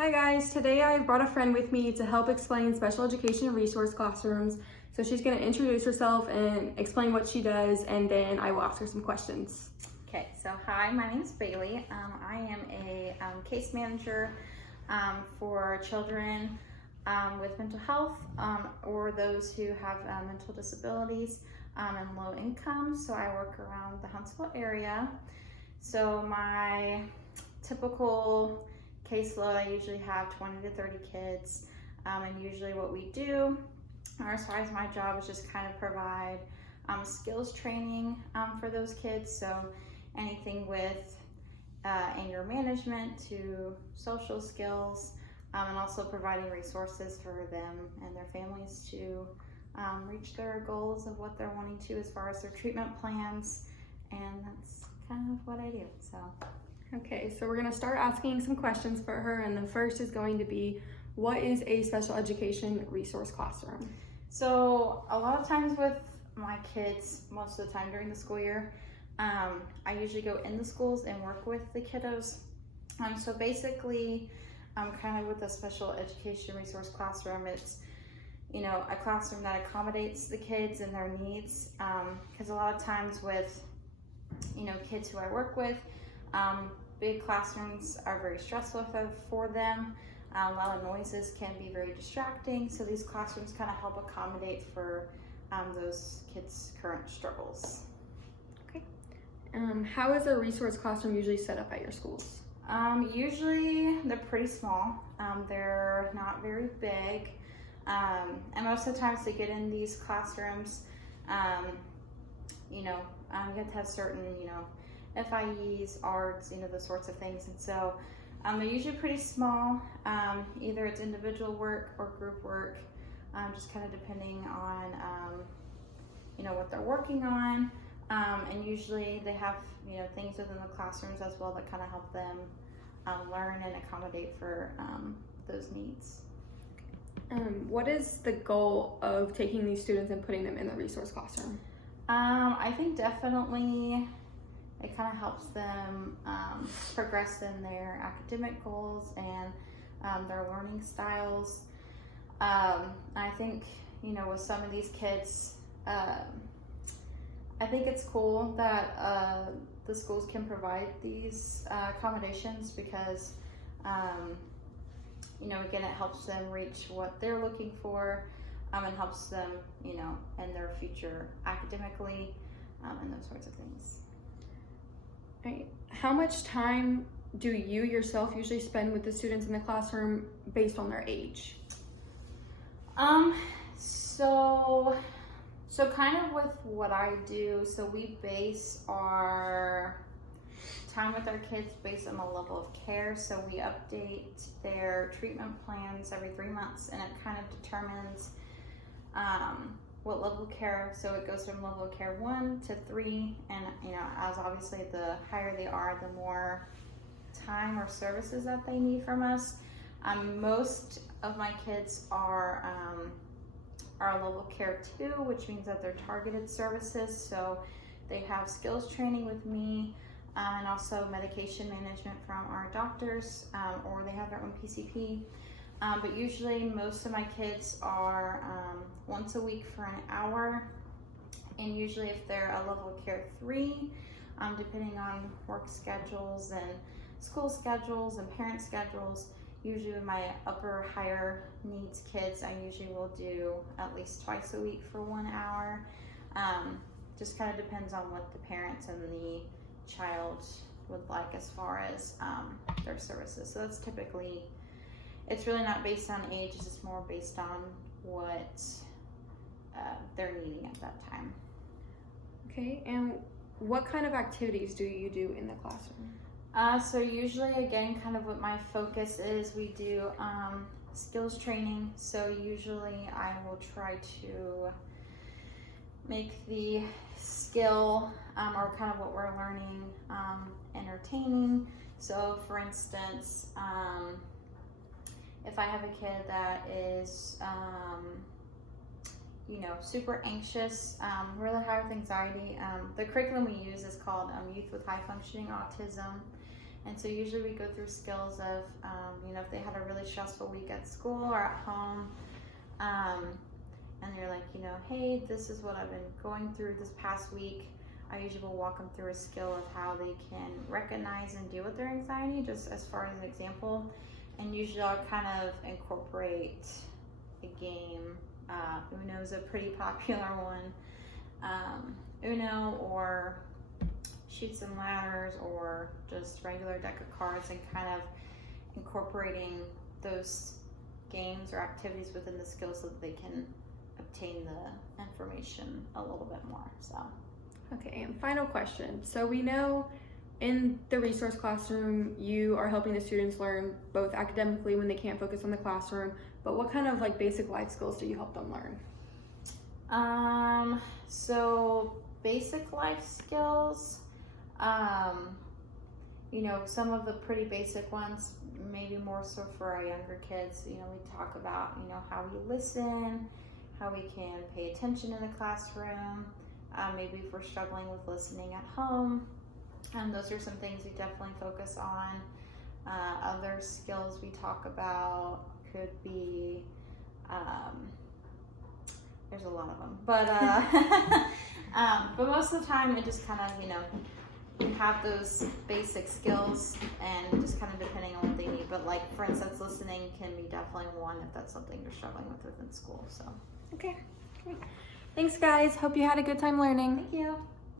Hi guys, today I brought a friend with me to help explain special education resource classrooms. So she's going to introduce herself and explain what she does, and then I will ask her some questions. Okay, so hi, my name is Bailey. I am a case manager for children with mental health or those who have mental disabilities and low income. So I work around the Huntsville area. So my typical caseload, I usually have 20 to 30 kids, and usually what we do, or as far as my job, is just kind of provide skills training for those kids. So anything with anger management to social skills, and also providing resources for them and their families to reach their goals of what they're wanting to as far as their treatment plans. And that's kind of what I do. So. Okay, so we're going to start asking some questions for her, and the first is going to be, what is a special education resource classroom? So a lot of times with my kids, most of the time during the school year, I usually go in the schools and work with the kiddos. So basically, kind of with a special education resource classroom, it's, you know, a classroom that accommodates the kids and their needs. Because a lot of times with, you know, kids who I work with, big classrooms are very stressful for them. A lot of noises can be very distracting. So these classrooms kind of help accommodate for those kids' current struggles. Okay. How is a resource classroom usually set up at your schools? Usually they're pretty small. They're not very big. And most of the times to get in these classrooms, you know, you have to have certain, you know, FIEs, arts, you know, those sorts of things. And so they're usually pretty small. Either it's individual work or group work, just kind of depending on, you know, what they're working on. And usually they have, you know, things within the classrooms as well that kind of help them learn and accommodate for those needs. What is the goal of taking these students and putting them in the resource classroom? I think definitely it kind of helps them progress in their academic goals and their learning styles. I think, you know, with some of these kids, I think it's cool that the schools can provide these accommodations because, you know, again, it helps them reach what they're looking for and helps them, you know, in their future academically and those sorts of things. Right. How much time do you yourself usually spend with the students in the classroom based on their age? So kind of with what I do, so we base our time with our kids based on the level of care. So we update their treatment plans every 3 months, and it kind of determines what level of care. So it goes from level of care 1 to 3, and you know, as obviously the higher they are, the more time or services that they need from us. Most of my kids are level of care 2, which means that they're targeted services. So they have skills training with me and also medication management from our doctors, or they have their own PCP. But usually most of my kids are once a week for an hour, and usually if they're a level of care 3, depending on work schedules and school schedules and parent schedules, usually with my higher needs kids, I usually will do at least twice a week for 1 hour. Just kind of depends on what the parents and the child would like as far as their services. So that's typically, it's really not based on age, it's just more based on what they're needing at that time. Okay, and what kind of activities do you do in the classroom? So usually, again, kind of what my focus is, we do skills training. So usually I will try to make the skill or kind of what we're learning entertaining. So for instance, if I have a kid that is, you know, super anxious, really high with anxiety, the curriculum we use is called Youth with High Functioning Autism. And so usually we go through skills of, if they had a really stressful week at school or at home, and they're like, hey, this is what I've been going through this past week. I usually will walk them through a skill of how they can recognize and deal with their anxiety, just as far as an example. And usually I'll kind of incorporate a game. Uno's a pretty popular one. Uno, or Chutes and Ladders, or just regular deck of cards, and kind of incorporating those games or activities within the skills so that they can obtain the information a little bit more. So. Okay, and final question. So we know in the resource classroom, you are helping the students learn both academically when they can't focus on the classroom, but what kind of basic life skills do you help them learn? So basic life skills, some of the pretty basic ones, maybe more so for our younger kids, we talk about, how we listen, how we can pay attention in the classroom, maybe if we're struggling with listening at home. Those are some things we definitely focus on. Other skills we talk about could be, there's a lot of them, but most of the time it just kind of, you have those basic skills, and just kind of depending on what they need. But for instance, listening can be definitely one if that's something you're struggling with within school. So. Okay. Thanks, guys. Hope you had a good time learning. Thank you.